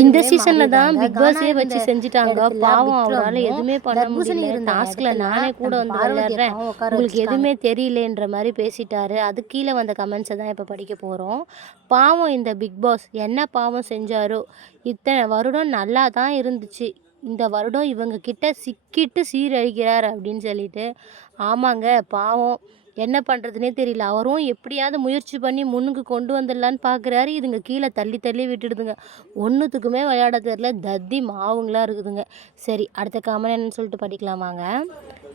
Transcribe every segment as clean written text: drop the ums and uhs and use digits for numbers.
இந்த பேருமே சீசன்ல தான் மாறிடுறாங்க. பிக் கானா பாஸே இருந்த வச்சு செஞ்சுட்டாங்க. இடத்துல பாவம் அவரால விக்ரமும், எதுவுமே பண்ண தர்பூசணி முடியல. இருந்த டாஸ்க்ல இடத்துலலாம் நானே கூட நம்ம வந்து பார்வதி விளையாடுறேன். அக்காவும் உட்கார உங்களுக்கு வச்சுட்டாங்க. எதுவுமே தெரியலன்ற மாரி பேசிட்டாரு. அதுக்கு கீழ வந்த கமெண்ட்ஸ தான் இப்ப படிக்க போறோம். பாவம் இந்த பிக் பாஸ் என்ன பாவம் செஞ்சாரோ! இத்தன வருடம் நல்லா தான் இருந்துச்சு. இந்த வருடம் இவங்க கிட்ட சிக்கிட்டு சீரழிக்கிறார் அப்படின்னு சொல்லிட்டு. ஆமாங்க பாவம். என்ன பண்ணுறதுனே தெரியல. அவரும் எப்படியாவது முயற்சி பண்ணி முன்னுக்கு கொண்டு வந்துடலான்னு பார்க்குறாரு. இதுங்க கீழே தள்ளி தள்ளி விட்டுடுதுங்க. ஒன்றுத்துக்குமே விளையாட தெரில. தத்தி மாவுங்களா இருக்குதுங்க. சரி அடுத்த கமெண்ட் என்னன்னு சொல்லிட்டு படிக்கலாமாங்க.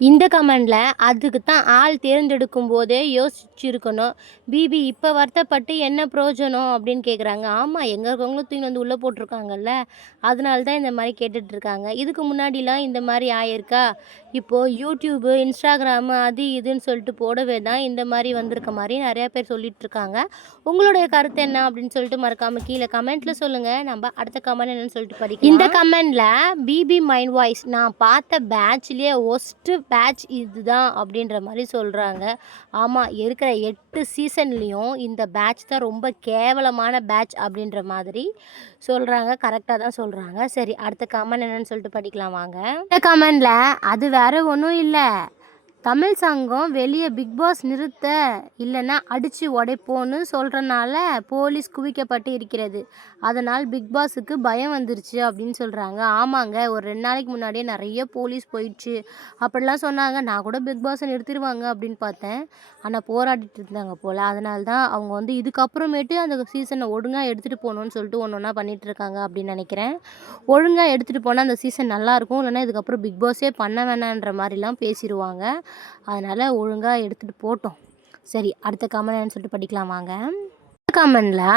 இந்த கமெண்டில் அதுக்கு தான் ஆள் தேர்ந்தெடுக்கும் போதே யோசிச்சுருக்கணும். பிபி இப்போ வருத்தப்பட்டு என்ன பிரயோஜனம் அப்படின்னு கேட்குறாங்க. ஆமாம் எங்கே இருக்கவங்களும் தூக்கி வந்து உள்ளே போட்டிருக்காங்கல்ல. அதனால தான் இந்த மாதிரி கேட்டுட்ருக்காங்க. இதுக்கு முன்னாடிலாம் இந்த மாதிரி ஆயிருக்கா? இப்போது யூடியூபு, இன்ஸ்டாகிராமு அது இதுன்னு சொல்லிட்டு போடவே தான் இந்த மாதிரி வந்திருக்க மாதிரி நிறையா பேர் சொல்லிகிட்ருக்காங்க. உங்களுடைய கருத்து என்ன அப்படின்னு சொல்லிட்டு மறக்காமல் கீழே கமெண்ட்டில் சொல்லுங்கள். நம்ம அடுத்த கமெண்ட் என்னன்னு சொல்லிட்டு படிக்கலாம். இந்த கமெண்டில் பிபி மைண்ட் வாய்ஸ் நான் பார்த்த பேட்ச்லேயே ஒஸ்ட்டு பேட்ச் இதுதான் அப்படின்ற மாதிரி சொல்கிறாங்க. ஆமாம் இருக்கிற 8 சீசன்லேயும் இந்த பேட்ச் தான் ரொம்ப கேவலமான பேட்ச் அப்படின்ற மாதிரி சொல்கிறாங்க. கரெக்டாக தான் சொல்கிறாங்க. சரி அடுத்த கமெண்ட் என்னன்னு சொல்லிட்டு படிக்கலாம் வாங்க. இந்த கமெண்டில் அது வேற ஒன்றும் இல்லை. தமிழ் சங்கம் வெளியே பிக் பாஸ் நிறுத்த இல்லைன்னா அடித்து உடைப்போன்னு சொல்கிறனால போலீஸ் குவிக்கப்பட்டு இருக்கிறது. அதனால் பிக் பாஸுக்கு பயம் வந்துருச்சு அப்படின்னு சொல்கிறாங்க. ஆமாங்க ஒரு 2 நாளைக்கு முன்னாடியே நிறைய போலீஸ் போயிடுச்சு அப்படிலாம் சொன்னாங்க. நான் கூட பிக் பாஸை நிறுத்திடுவாங்க அப்படின்னு பார்த்தேன். ஆனால் போராடிட்டு இருந்தாங்க போல். அதனால தான் அவங்க வந்து இதுக்கப்புறமேட்டு அந்த சீசனை ஒழுங்காக எடுத்துகிட்டு போகணுன்னு சொல்லிட்டு ஒன்று ஒன்றா பண்ணிகிட்ருக்காங்க அப்படின்னு நினைக்கிறேன். ஒழுங்காக எடுத்துகிட்டு போனால் அந்த சீசன் நல்லாயிருக்கும். இல்லைன்னா இதுக்கப்புறம் பிக் பாஸே பண்ண வேணான்ற மாதிரிலாம் பேசிடுவாங்க. அதனால் ஒழுங்காக எடுத்துகிட்டு போட்டோம். சரி அடுத்த கமெண்ட் என்னன்னு சொல்லிட்டு படிக்கலாம் வாங்க. கமெண்டில்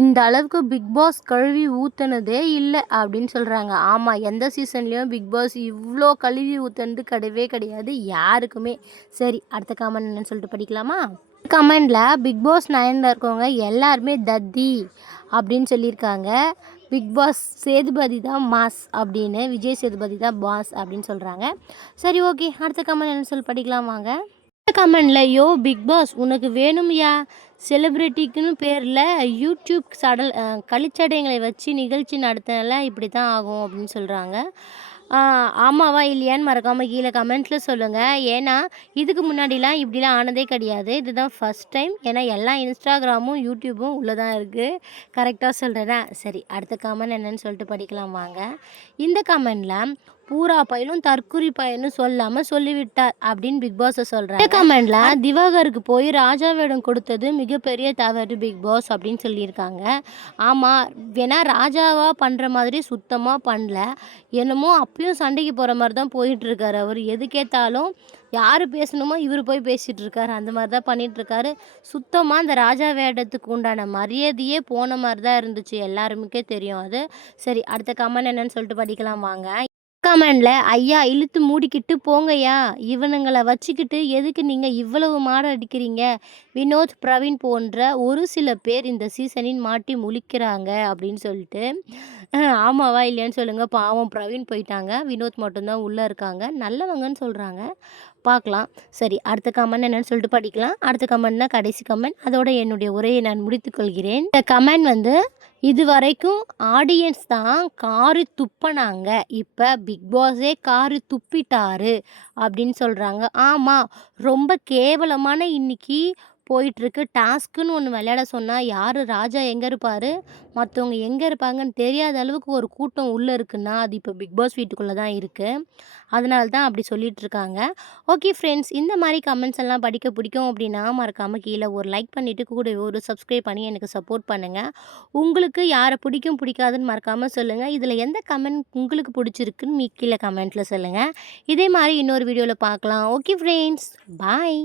இந்த அளவுக்கு பிக் பாஸ் கழுவி ஊற்றுனதே இல்லை அப்படின்னு சொல்கிறாங்க. ஆமாம் எந்த சீசன்லேயும் பிக் பாஸ் இவ்வளோ கழுவி ஊற்றுனது கிடையவே கிடையாது யாருக்குமே. சரி அடுத்த கமெண்ட் என்னன்னு சொல்லிட்டு படிக்கலாமா. கமெண்டில் பிக் பாஸ் 9ல் இருக்கவங்க எல்லாருமே தத்தி அப்படின்னு சொல்லியிருக்காங்க. பிக் பாஸ் சேதுபதி தான் மாஸ் அப்படின்னு, விஜய் சேதுபதி தான் பாஸ் அப்படின்னு சொல்கிறாங்க. சரி ஓகே அடுத்த கமெண்ட் என்னன்னு சொல்லி படிக்கலாம் வாங்க. கமெண்டில் யோ பிக் பாஸ் உனக்கு வேணும்யா செலிப்ரிட்டிக்குன்னு பேரில் யூடியூப் கழிச்சடைங்களை வச்சு நிகழ்ச்சி நடத்தினால இப்படி தான் ஆகும் அப்படின்னு சொல்கிறாங்க. ஆமாவா இல்லையான்னு மறக்காமல் கீழே கமெண்ட்டில் சொல்லுங்கள். ஏன்னா இதுக்கு முன்னாடிலாம் இப்படிலாம் ஆனதே கிடையாது. இதுதான் ஃபஸ்ட் டைம். ஏன்னா எல்லா இன்ஸ்டாகிராமும் யூடியூப்பும் உள்ளே தான் இருக்குது. கரெக்டாக சொல்கிறேன்னா. சரி அடுத்த கமெண்ட் என்னன்னு சொல்லிட்டு படிக்கலாம் வாங்க. இந்த கமெண்டில் பூரா பையனும் தற்குறி பையனும் சொல்லாமல் சொல்லிவிட்டார் அப்படின்னு பிக் பாஸை சொல்கிறாங்க. இந்த கமெண்டில் திவாகருக்கு போய் ராஜா வேடம் கொடுத்தது மிகப்பெரிய தவறு பிக் பாஸ் அப்படின்னு சொல்லியிருக்காங்க. ஆமாம் வேணா ராஜாவாக பண்ணுற மாதிரி சுத்தமாக பண்ணல. என்னமோ அப்பயும் சண்டைக்கு போகிற மாதிரி தான் போயிட்டுருக்காரு. அவர் எது கேட்டாலும் யார் பேசணுமோ இவர் போய் பேசிகிட்டு இருக்காரு. அந்த மாதிரி தான் பண்ணிகிட்ருக்காரு. சுத்தமாக அந்த ராஜா வேடத்துக்கு உண்டான மரியாதையே போன மாதிரி தான் இருந்துச்சு. எல்லாருமே தெரியும் அது. சரி அடுத்த கமெண்ட் என்னன்னு சொல்லிட்டு படிக்கலாம் வாங்க. கமெண்டில் ஐயா இழுத்து மூடிக்கிட்டு போங்கய்யா இவனுங்களை வச்சுக்கிட்டு எதுக்கு நீங்கள் இவ்வளவு மாட அடிக்கிறீங்க. வினோத் பிரவீன் போன்ற ஒரு சில பேர் இந்த சீசனின் மாட்டி முழிக்கிறாங்க அப்படின்னு சொல்லிட்டு. ஆமாவா இல்லையான்னு சொல்லுங்கள். பாவம் பிரவீன் போயிட்டாங்க. வினோத் மட்டும்தான் உள்ளே இருக்காங்க. நல்லவங்கன்னு சொல்கிறாங்க. பார்க்கலாம். சரி அடுத்த கமெண்ட் என்னன்னு சொல்லிட்டு படிக்கலாம். அடுத்த கமெண்ட் தான் கடைசி கமெண்ட். அதோட என்னுடைய உரையை நான் முடித்துக்கொள்கிறேன். இந்த கமெண்ட் வந்து இது வரைக்கும் ஆடியன்ஸ் தான் காரி துப்பினாங்க. இப்போ பிக் பாஸே காரி துப்பிட்டாரு அப்படின்னு சொல்கிறாங்க. ஆமாம் ரொம்ப கேவலமான இன்னைக்கு போயிட்டுருக்கு. டாஸ்க்குன்னு ஒன்று விளையாட சொன்னால் யார் ராஜா எங்கே இருப்பார் மற்றவங்க எங்கே இருப்பாங்கன்னு தெரியாத அளவுக்கு ஒரு கூட்டம் உள்ளே இருக்குன்னா அது இப்போ பிக் பாஸ் வீட்டுக்குள்ளே தான் இருக்குது. அதனால தான் அப்படி சொல்லிகிட்ருக்காங்க. ஓகே ஃப்ரெண்ட்ஸ் இந்த மாதிரி கமெண்ட்ஸ் எல்லாம் படிக்க பிடிக்கும் அப்படின்னா மறக்காமல் கீழே ஒரு லைக் பண்ணிவிட்டு கூட ஒரு சப்ஸ்கிரைப் பண்ணி எனக்கு சப்போர்ட் பண்ணுங்கள். உங்களுக்கு யாரை பிடிக்கும் பிடிக்காதுன்னு மறக்காமல் சொல்லுங்கள். இதில் எந்த கமெண்ட் உங்களுக்கு பிடிச்சிருக்குன்னு கீழே கமெண்ட்டில் சொல்லுங்கள். இதே மாதிரி இன்னொரு வீடியோவில் பார்க்கலாம். Okay friends bye.